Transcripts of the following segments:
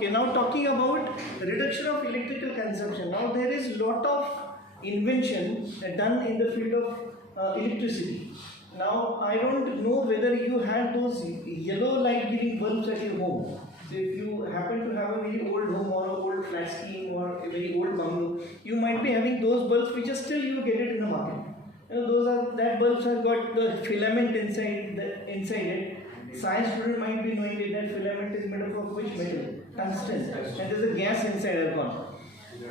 Okay, now talking about reduction of electrical consumption. Now there is lot of invention done in the field of electricity. Now I don't know whether you had those yellow light giving bulbs at your home. So if you happen to have a very old home or a old flat scheme or a very old bungalow, you might be having those bulbs which are still you get it in the market. You know, that bulbs have got the filament inside it. Science student might be knowing that filament is made up of which metal? Tungsten. And there's a gas inside argon.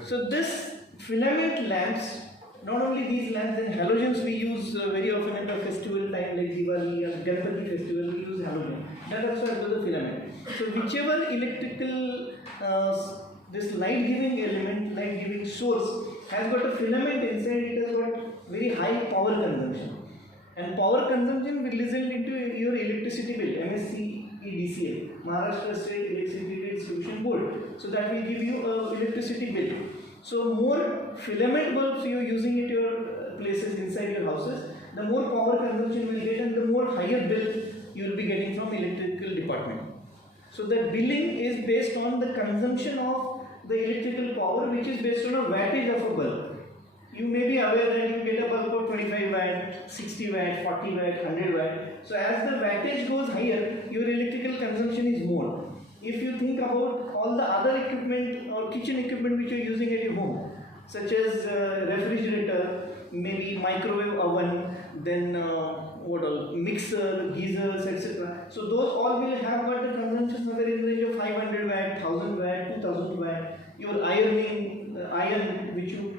So this filament lamps, not only these lamps, then halogens we use very often at a festival time like Diwali and Ganpati festival, we use halogen. That also has the filament. So whichever electrical, this light giving element, light giving source has got a filament inside, it has got very high power consumption. And power consumption will result into your electricity bill, MSCEDCL, Maharashtra State Electricity Distribution Board. So that will give you a electricity bill. So more filament bulbs you are using at your places inside your houses, the more power consumption you will get and the more higher bill you will be getting from electrical department. So the billing is based on the consumption of the electrical power, which is based on a wattage of a bulb. You may be aware that you get a bulb of 25 watt, 60 watt, 40 watt, 100 watt. So as the wattage goes higher, your electrical consumption is more. If you think about all the other equipment or kitchen equipment which you are using at your home, such as refrigerator, maybe microwave oven, then what else, mixer, geysers, etc. So those all will have got the consumption somewhere in the range of 500 watt, 1000 watt, 2000 watt. Your iron which you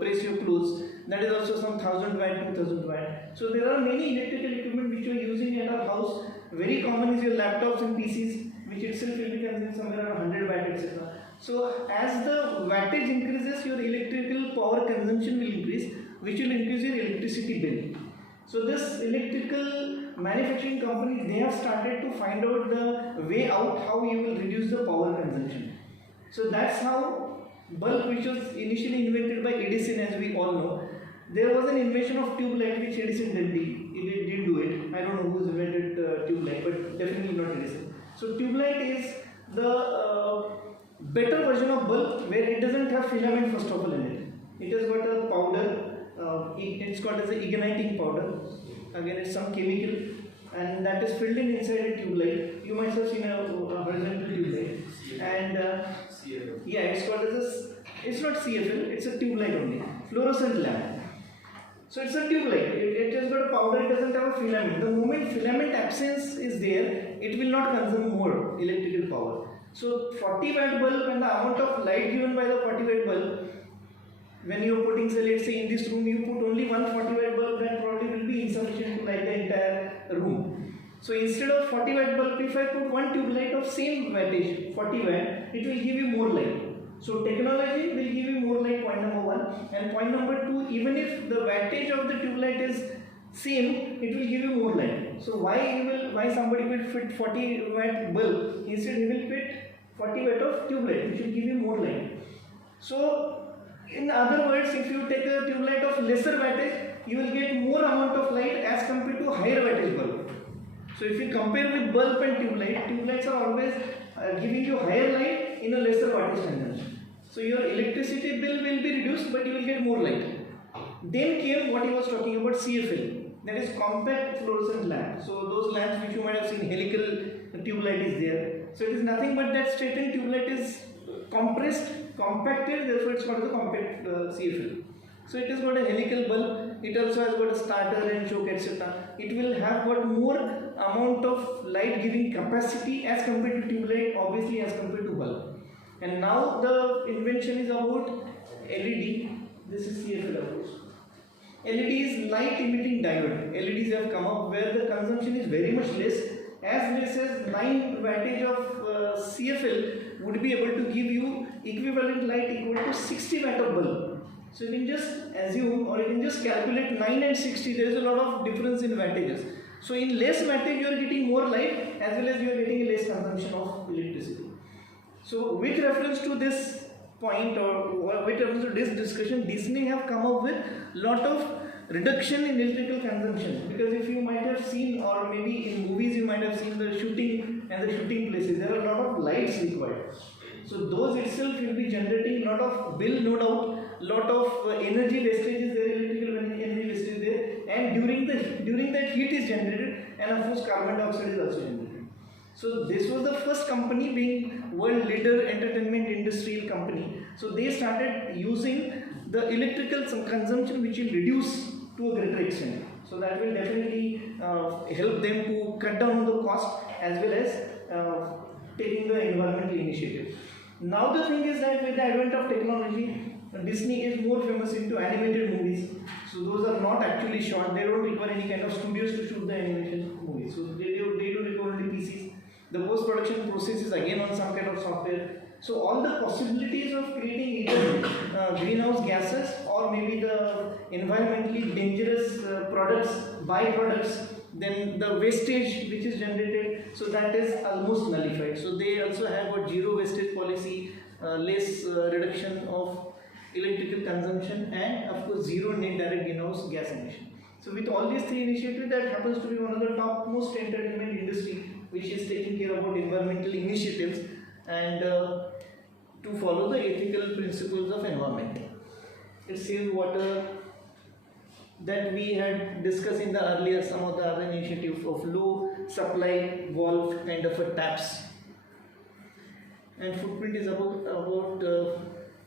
press your clothes, that is also some 1000 watt, 2000 watt. So there are many electrical equipment which you are using at our house. Very common is your laptops and PCs, which itself will be consuming somewhere around 100 watt, etc. So as the wattage increases, your electrical power consumption will increase, which will increase your electricity bill. So this electrical manufacturing companies, they have started to find out the way out how you will reduce the power consumption. So that's how bulb, which was initially invented by Edison, as we all know. There was an invention of tube light which Edison didn't do it. I don't know who's invented tube light, but definitely not Edison. So tube light is the better version of bulb where it doesn't have filament first of all in it. It has got a powder. It's called as an igniting powder. Again, it's some chemical, and that is filled in inside a tube light. You might have seen a horizontal tube light. And yeah, it's called as it's not CFL, it's a tube light only, fluorescent lamp. So it's a tube light, it has got a powder, it doesn't have a filament. The moment filament absence is there, it will not consume more electrical power. So 40 watt bulb and the amount of light given by the 40 watt bulb, when you are putting, say, let's say in this room you put only one 40 watt bulb, that probably will be insufficient to light the entire room. So instead of 40 watt bulb, if I put one tube light of same wattage, 40 watt, it will give you more light. So technology will give you more light, point number one. And point number two, even if the wattage of the tube light is same, it will give you more light. So why somebody will fit 40 watt bulb, instead he will fit 40 watt of tube light, which will give you more light. So in other words, if you take a tube light of lesser wattage, you will get more amount of light as compared to higher wattage bulb. So if you compare with bulb and tube lights are always giving you higher light in a lesser wattage consumption. So your electricity bill will be reduced, but you will get more light. Then came what he was talking about, CFL, that is compact fluorescent lamp. So those lamps which you might have seen, helical tube light is there. So it is nothing but that straightened tube light is compressed, compacted, therefore it's called the compact CFL. So it has got a helical bulb, it also has got a starter and choke, etc. It will have got more amount of light giving capacity as compared to tube light, obviously as compared to bulb. And now the invention is about LED. This is CFL of course. LED is light emitting diode. LEDs have come up where the consumption is very much less. As less as 9 wattage of CFL would be able to give you equivalent light equal to 60 watt of bulb. So you can just assume or you can just calculate 9 and 60, there is a lot of difference in wattages. So in less wattage you are getting more light as well as you are getting a less consumption of electricity. So with reference to this point or with reference to this discussion, Disney have come up with lot of reduction in electrical consumption, because if you might have seen, or maybe in movies you might have seen the shooting and the shooting places, there are a lot of lights required. So those itself will be generating lot of bill, no doubt, lot of energy wastage is there, electrical energy wastage is there, and during that heat is generated, and of course carbon dioxide is also generated. So this was the first company, being world leader entertainment industrial company. So they started using the electrical consumption, which will reduce to a greater extent. So that will definitely help them to cut down on the cost as well as taking the environmental initiative. Now the thing is that with the advent of technology, Disney is more famous into animated movies. So those are not actually shot. They don't require any kind of studios to shoot the animation movies. So they do require only PCs. The post-production process is again on some kind of software. So all the possibilities of creating either greenhouse gases or maybe the environmentally dangerous products, byproducts, then the wastage which is generated, so that is almost nullified. So they also have a zero wastage policy, less reduction of electrical consumption, and of course zero net direct greenhouse gas emission. So with all these three initiatives, that happens to be one of the topmost entertainment industry which is taking care about environmental initiatives and to follow the ethical principles of environment. It saves water, that we had discussed in the earlier some of the other initiatives of low supply valve kind of a taps, and footprint is about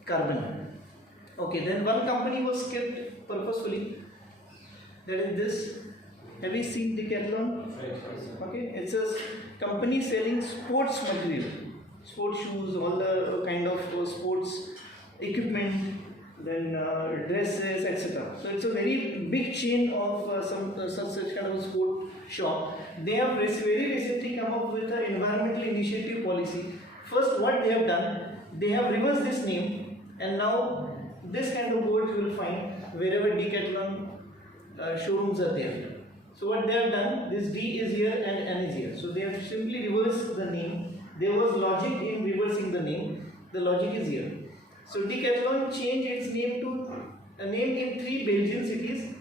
carbon. Okay, then one company was kept purposefully, that is this. Have you seen Decathlon? Okay, it's a company selling sports material, sports shoes, all the kind of sports equipment, then dresses, etc. So it's a very big chain of such kind of sport shop. They have very recently come up with an environmental initiative policy. First, what they have done, they have reversed this name, and now this kind of boards you will find wherever Decathlon showrooms are there. So what they have done, this D is here and N is here. So they have simply reversed the name. There was logic in reversing the name. The logic is here. So Decathlon changed its name to a name in 3 Belgian cities.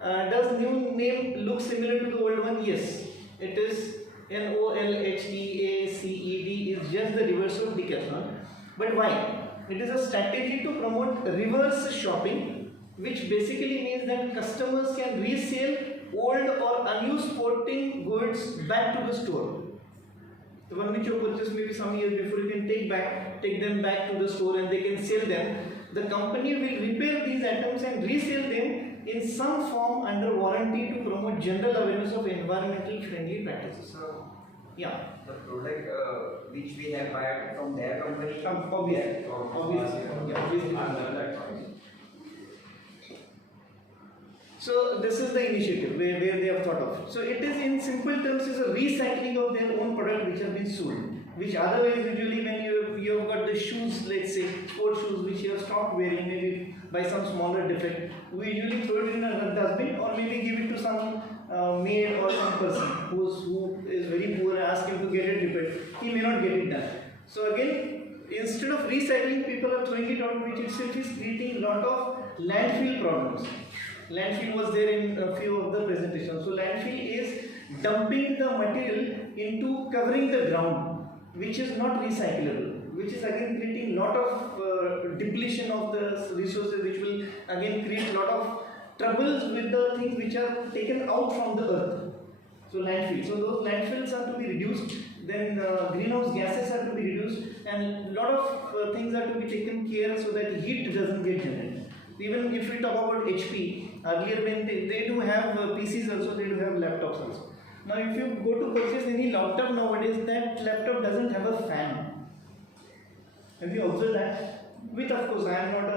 Does new name look similar to the old one? Yes. It is NOLHEACED is just the reverse of Decathlon. But why? It is a strategy to promote reverse shopping, which basically means that customers can resell old or unused sporting goods back to the store. The one which you purchased maybe some years before, you can take them back to the store and they can sell them. The company will repair these items and resell them in some form under warranty to promote general awareness of environmental friendly practices. So, yeah. The product which we have bought from their company. Obviously. So this is the initiative where they have thought of. So it is, in simple terms, is a recycling of their own product which have been sold. Which otherwise usually when you have got the shoes, let's say sports shoes which you have stopped wearing maybe by some smaller defect, we usually throw it in a dustbin or maybe give it to some maid or some person who is very poor and ask him to get it repaired. He may not get it done. So again, instead of recycling, people are throwing it out, which itself is creating a lot of landfill problems. Landfill was there in a few of the presentations. So landfill is dumping the material into covering the ground, which is not recyclable, which is again creating a lot of depletion of the resources, which will again create a lot of troubles with the things which are taken out from the earth. So landfill. So those landfills are to be reduced, then greenhouse gases are to be reduced, and a lot of things are to be taken care so that heat doesn't get generated. Even if we talk about HP, earlier when they do have PCs also, they do have laptops also. Now if you go to purchase any laptop nowadays, that laptop doesn't have a fan. Have you observed that? With, of course, I am not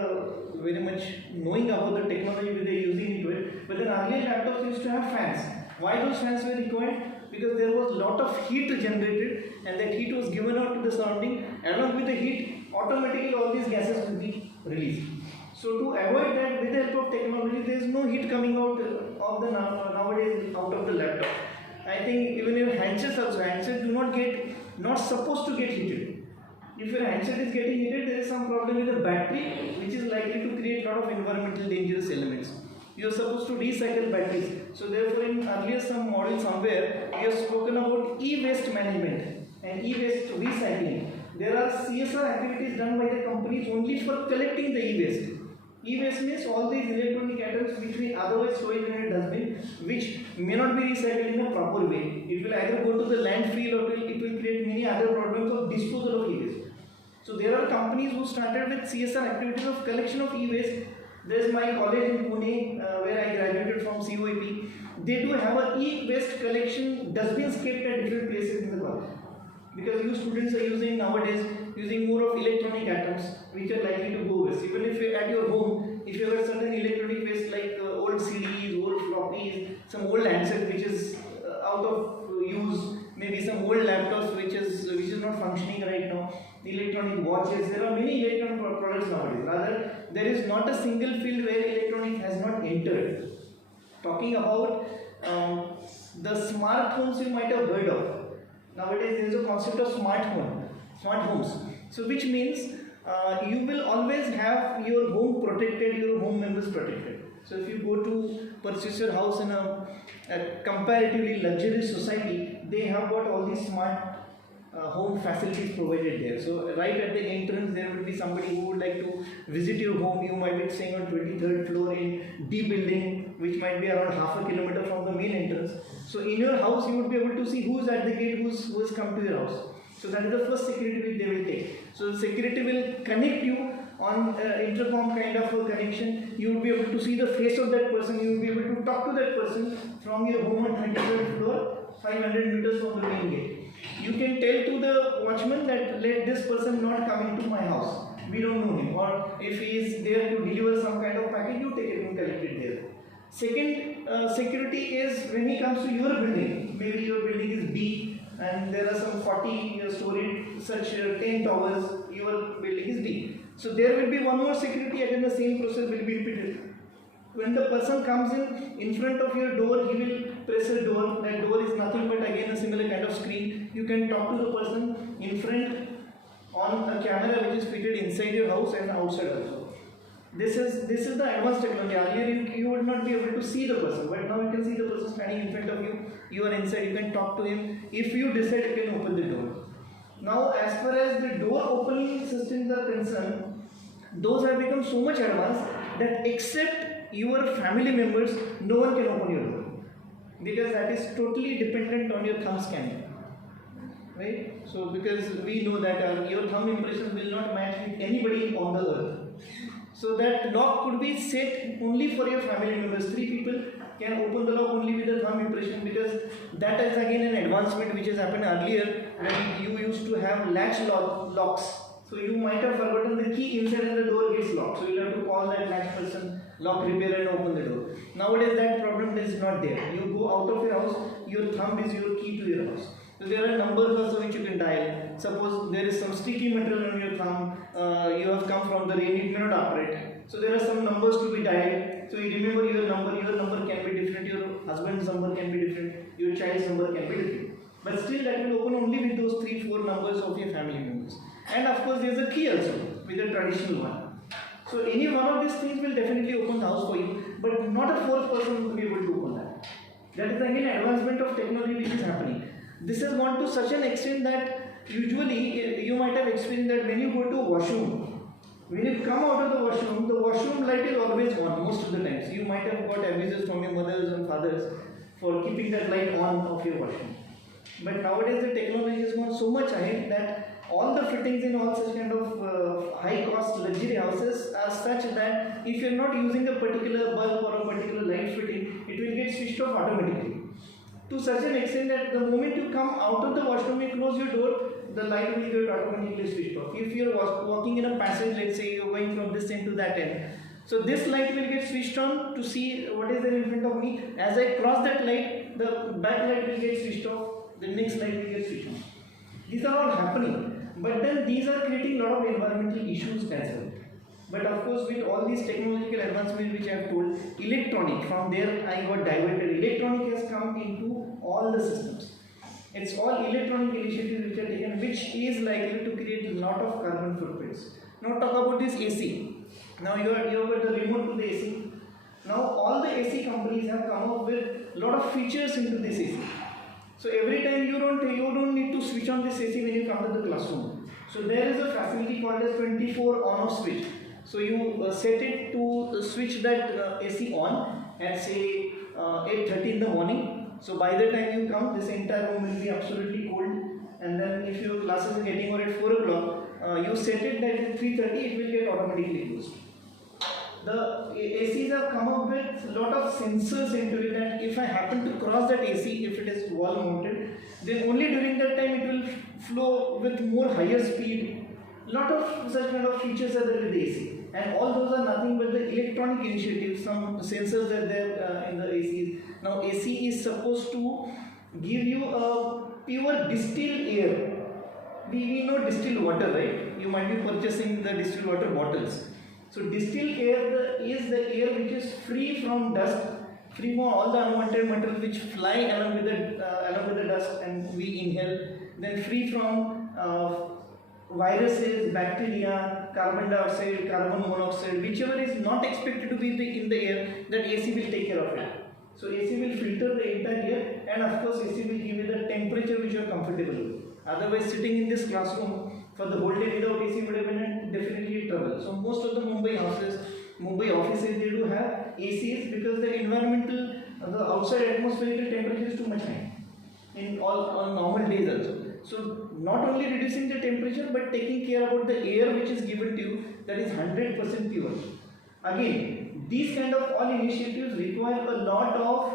very much knowing about the technology they are using into it, but then earlier laptops used to have fans. Why those fans were required? Because there was a lot of heat generated, and that heat was given out to the surrounding. Along with the heat, automatically all these gases will be released. So to avoid that, with the help of technology, there is no heat coming out of the nowadays out of the laptop. I think even your handsets also, handsets not supposed to get heated. If your handset is getting heated, there is some problem with the battery, which is likely to create a lot of environmental dangerous elements. You are supposed to recycle batteries. So therefore, in earlier some module somewhere, we have spoken about e-waste management and e-waste recycling, there are CSR activities done by the companies only for collecting the e-waste. E-waste means all these electronic items which we otherwise throw in a dustbin, which may not be recycled in a proper way. It will either go to the landfill or it will create many other problems of disposal of e-waste. So there are companies who started with CSR activities of collection of e-waste. There is my college in Pune where I graduated from COEP. They do have a e-waste collection dustbins kept at different places in the college. Because you students are using nowadays more of electronic items which are likely to go waste. Even if you at your home, if you have certain electronic waste like old CDs, old floppies, some old handset which is out of use, maybe some old laptops which is not functioning right now, electronic watches. There are many electronic products nowadays. Rather, there is not a single field where electronic has not entered. Talking about the smart homes you might have heard of. Nowadays there is a concept of smart homes. So which means you will always have your home protected, your home members protected. So if you go to purchase your house in a comparatively luxurious society, they have got all these smart home facilities provided there. So right at the entrance there will be somebody who would like to visit your home. You might be staying on 23rd floor in D building, which might be around half a kilometer from the main entrance. So in your house you would be able to see who is at the gate, who has come to your house. So that is the first security which they will take. So the security will connect you on intercom kind of a connection. You will be able to see the face of that person. You will be able to talk to that person from your home on 23rd floor, 500 meters from the main gate. You can tell to the watchman that let this person not come into my house. We don't know him. Or if he is there to deliver some kind of package, you take it and collect it there. Second security is when he comes to your building. Maybe your building is B and there are some 40-story such 10 towers. Your building is D. So there will be one more security, again the same process will be repeated. When the person comes in front of your door, he will press a door. That door is nothing but again a similar kind of screen. You can talk to the person in front on a camera which is fitted inside your house and outside also. This is the advanced technology. Earlier you would not be able to see the person, but now you can see the person standing in front of you. You are inside, you can talk to him. If you decide, you can open the door. Now as far as the door opening systems are concerned, those have become so much advanced that except your family members, no one can open your door. Because that is totally dependent on your thumb scanning. Right? So because we know that your thumb impression will not match with anybody on the earth. So that lock could be set only for your family members. 3 people can open the lock only with a thumb impression, because that is again an advancement which has happened earlier when you used to have latch locks. So you might have forgotten the key inside and the door gets locked. So you'll have to call that latch person, lock repair and open the door. Nowadays that problem is not there. You go out of your house, your thumb is your key to your house. So there are numbers also which you can dial. Suppose there is some sticky material on your thumb, you have come from the rain, it may not operate. So there are some numbers to be dialed. So you remember your number can be different, your husband's number can be different, your child's number can be different. But still that will open only with those 3-4 numbers of your family members. And of course there is a key also, with a traditional one. So any one of these things will definitely open the house for you, but not a 4th person will be able to open that. That is again advancement of technology which is happening. This has gone to such an extent that usually you might have experienced that when you go to a washroom, when you come out of the washroom light is always on most of the times. You might have got abuses from your mothers and fathers for keeping that light on of your washroom. But nowadays the technology has gone so much ahead that all the fittings in all such kind of high cost luxury houses are such that if you are not using a particular bulb or a particular light fitting, it will get switched off automatically. To such an extent that the moment you come out of the washroom, you close your door, the light will get automatically switched off. If you are walking in a passage, let's say you are going from this end to that end, so this light will get switched on to see what is there in front of me. As I cross that light, the back light will get switched off, the next light will get switched on. These are all happening, but then these are creating a lot of environmental issues as well. But of course, with all these technological advancements which I have told, electronic, from there I got diverted. Electronic has come into all the systems. It's all electronic initiatives which are taken, which is likely to create a lot of carbon footprints. Now talk about this AC. Now you have got the remote to the AC. Now all the AC companies have come up with a lot of features into this AC. So every time you don't need to switch on this AC when you come to the classroom. So there is a facility called as 24 on-off switch. So you set it to switch that AC on at say 8:30 in the morning. So by the time you come, this entire room will be absolutely cold. And then if your classes are getting over at 4 o'clock, you set it that at 3:30 it will get automatically closed. The ACs have come up with a lot of sensors into it, and if I happen to cross that AC, if it is wall mounted, then only during that time it will flow with more higher speed. Lot of such kind of features are there with the AC, and all those are nothing but the electronic initiatives. Some sensors are there in the ACs. Now AC is supposed to give you a pure distilled air. We know distilled water, right? You might be purchasing the distilled water bottles. So distilled air is the air which is free from dust, free from all the unwanted materials which fly along with the dust and we inhale. Then free from viruses, bacteria, carbon dioxide, carbon monoxide, whichever is not expected to be in the air, that AC will take care of it. So AC will filter the entire air, and of course AC will give you the temperature which you are comfortable with. Otherwise, sitting in this classroom for the whole day without AC would have been definitely trouble. So most of the Mumbai offices, they do have ACs because the outside atmospheric temperature is too much high on normal days also. So not only reducing the temperature but taking care about the air which is given to you, that is 100% pure. Again, these kind of all initiatives require a lot of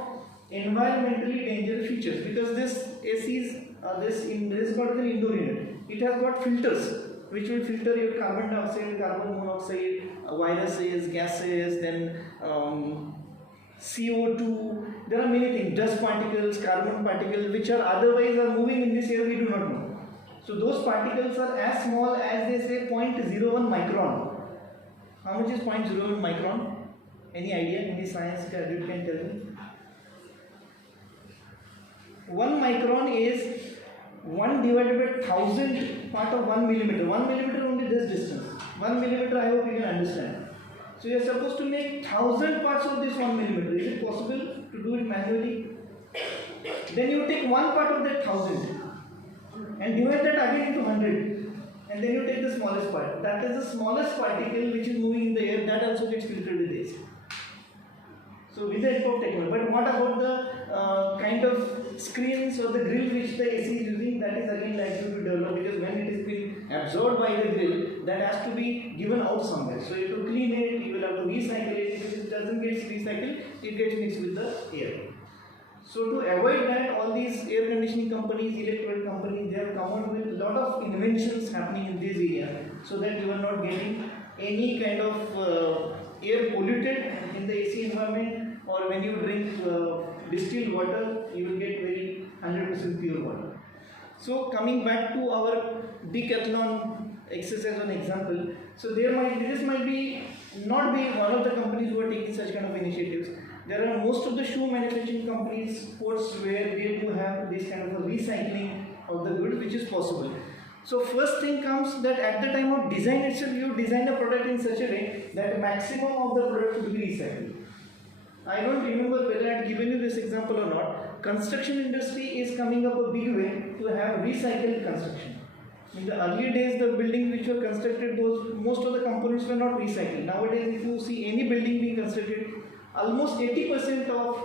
environmentally dangerous features, because this AC is called an indoor unit. It has got filters which will filter your carbon dioxide, carbon monoxide, viruses, gases, then CO2. There are many things, dust particles, carbon particles, which are otherwise moving in this air, we do not know. So those particles are as small as they say 0.01 micron. How much is 0.01 micron? Any idea? Any science graduate can tell me? 1 micron is 1 divided by 1000 part of 1 millimeter. 1 millimeter only this distance. 1 millimeter, I hope you can understand. So you are supposed to make 1000 parts of this 1 millimeter. Is it possible to do it manually? Then you take one part of that 1000 and divide that again into 100. And then you take the smallest part. That is the smallest particle which is moving in the air. That also gets filtered with AC. So with the help of technology. But what about the kind of screens or the grill which the AC is using? That is again likely to develop, because when it is being absorbed by the grill, that has to be given out somewhere. So you have to clean it, you will have to recycle it. If it doesn't get recycled, it gets mixed with the air. So to avoid that, all these air conditioning companies, electronic companies, they have come out with a lot of inventions happening in this area, so that you are not getting any kind of air polluted in the AC environment, or when you drink distilled water, you will get very 100% pure water. So coming back to our decathlon exercise on example, so this might be not be one of the companies who are taking such kind of initiatives. There are most of the shoe manufacturing companies, sportswear, they do have this kind of a recycling of the goods, which is possible. So first thing comes that at the time of design itself, you design a product in such a way that maximum of the product should be recycled. I don't remember whether I had given you this example or not. Construction industry is coming up a big way to have recycled construction. In the early days, the buildings which were constructed, most of the components were not recycled. Nowadays, if you see any building being constructed, almost 80% of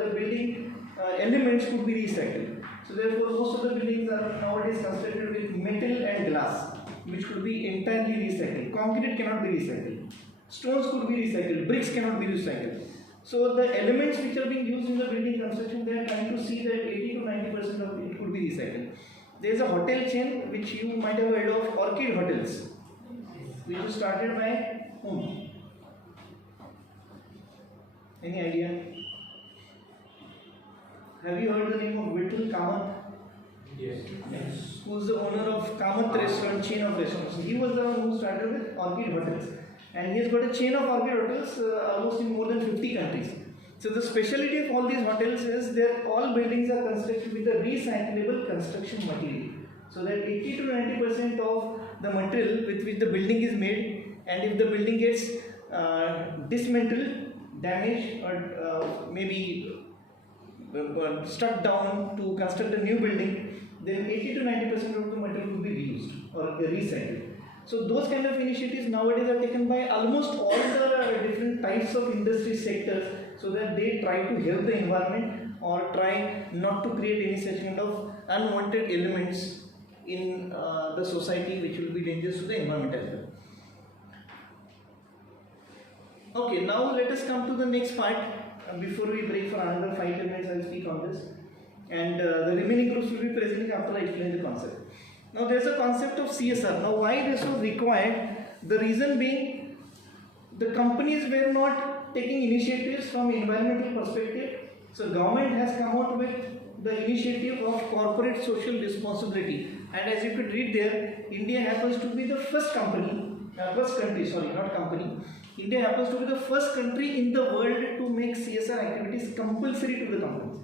the building elements could be recycled. So therefore, most of the buildings are nowadays constructed with metal and glass, which could be entirely recycled. Concrete cannot be recycled. Stones could be recycled. Bricks cannot be recycled. So the elements which are being used in the building construction, they are trying to see that 80 to 90% of it could be recycled. There is a hotel chain which you might have heard of, Orchid Hotels, which was started by whom? Any idea? Have you heard the name of Vittal Kamath? Yes. Who is the owner of Kamath restaurant, chain of restaurants. He was the one who started with Orchid Hotels. And he has got a chain of Orchid Hotels almost in more than 50 countries. So the speciality of all these hotels is that all buildings are constructed with a recyclable construction material. So that 80 to 90% of the material with which the building is made, and if the building gets dismantled, damaged, or maybe struck down to construct a new building, then 80 to 90% of the material will be reused or recycled. So those kind of initiatives nowadays are taken by almost all the different types of industry sectors, so that they try to help the environment or try not to create any such kind of unwanted elements in the society which will be dangerous to the environment as well. Okay, now let us come to the next part. Before we break for another 5-10 minutes, I will speak on this, and the remaining groups will be presenting after I explain the concept. Now there is a concept of CSR. Now why this was required? The reason being, the companies were not taking initiatives from environmental perspective. So government has come out with the initiative of corporate social responsibility, and as you could read there, India happens to be the first country, sorry, not company. India happens to be the first country in the world to make CSR activities compulsory to the companies.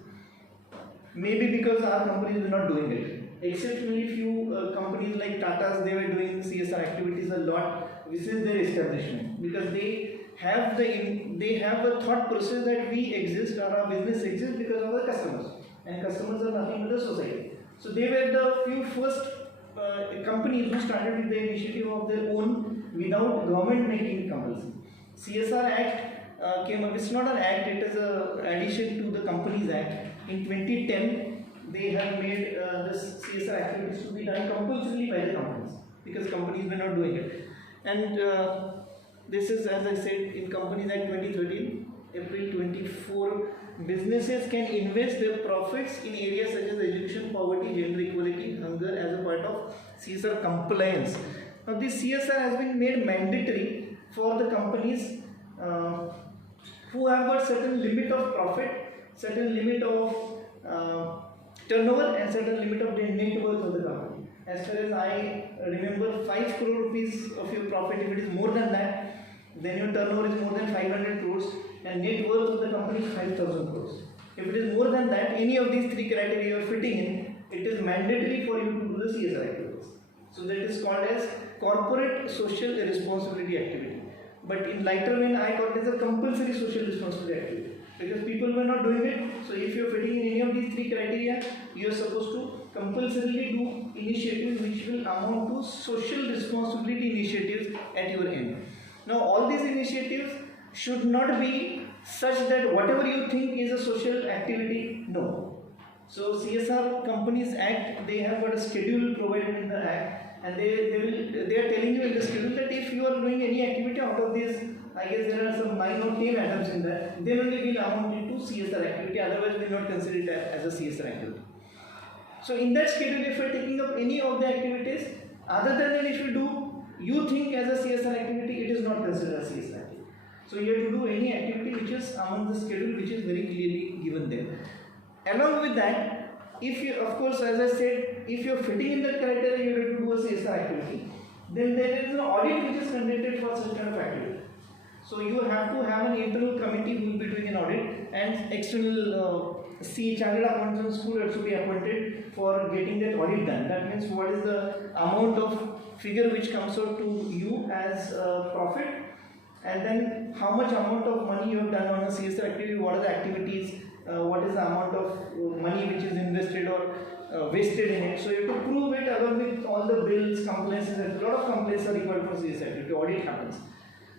Maybe because our companies were not doing it. Exceptionally few companies like Tata's, they were doing CSR activities a lot. This is their establishment, because they have a thought process that we exist or our business exists because of the customers, and customers are nothing but the society. So they were the few first companies who started with the initiative of their own without government making it compulsory. CSR Act came up. It's not an act; it is an addition to the Companies Act. In 2010, they have made this CSR activities to be done compulsorily by the companies, because companies were not doing it. And this is, as I said, in Companies Act 2013, April 24, businesses can invest their profits in areas such as education, poverty, gender equality, hunger as a part of CSR compliance. Now this CSR has been made mandatory for the companies who have got certain limit of profit, certain limit of turnover, and certain limit of the net worth of the company. As far as I remember, 5 crore rupees of your profit, if it is more than that, then your turnover is more than 500 crores, and net worth of the company is 5,000 crores. If it is more than that, any of these three criteria you are fitting in, it is mandatory for you to do the CSR activities. So that is called as corporate social responsibility activity. But in lighter vein, I call it as a compulsory social responsibility activity, because people were not doing it. So if you are fitting in any of these three criteria, you are supposed to compulsorily do initiatives which will amount to social responsibility initiatives at your end. Now all these initiatives should not be such that whatever you think is a social activity, no. So CSR Companies Act, they have got a schedule provided in the Act, and they are telling you in the schedule that if you are doing any activity out of this, I guess there are some 9 or 10 items in that, then only will amount into CSR activity, otherwise we will not consider it as a CSR activity. So in that schedule, if you are taking up any of the activities, other than that, if you think as a CSR activity, it is not considered a CSR activity. So you have to do any activity which is among the schedule, which is very clearly given there. Along with that, if you, of course, as I said, if you are fitting in that criteria, you have to do a CSR activity, then there is an audit which is conducted for such kind of activity. So you have to have an internal committee who will be doing an audit, and external chartered accountants school also be appointed for getting that audit done. That means what is the amount of figure which comes out to you as profit, and then how much amount of money you have done on a CSR activity, what are the activities, what is the amount of money which is invested or wasted in it. So you have to prove it along with all the bills, complaints. A lot of complaints are required for CSR activity. Audit happens.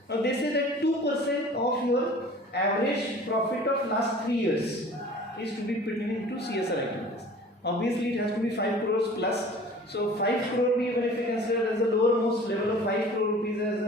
Now they say that 2% of your average profit of last 3 years is to be put into CSR activities. Obviously it has to be 5 crores plus. So 5 crore, even if you consider as the lowermost level of 5 crore rupees as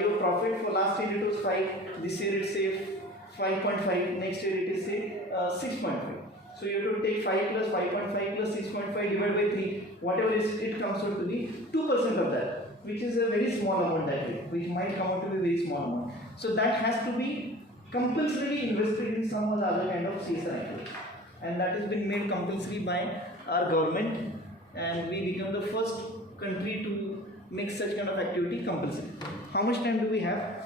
your profit, for last year it was 5, this year it's say 5.5, next year it is say 6.5. So you have to take 5 plus 5.5 plus 6.5 divided by 3, whatever it comes out to be 2% of that, which is a very small amount that way, which might come out to be a very small amount. So that has to be compulsorily invested in some or the other kind of CSR activity, and that has been made compulsory by our government, and we become the first country to make such kind of activity compulsory. How much time do we have?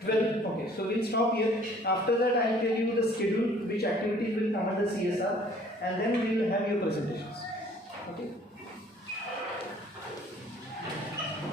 12. Okay, so we'll stop here. After that, I will tell you the schedule, which activities will come under CSR, and then we will have your presentations.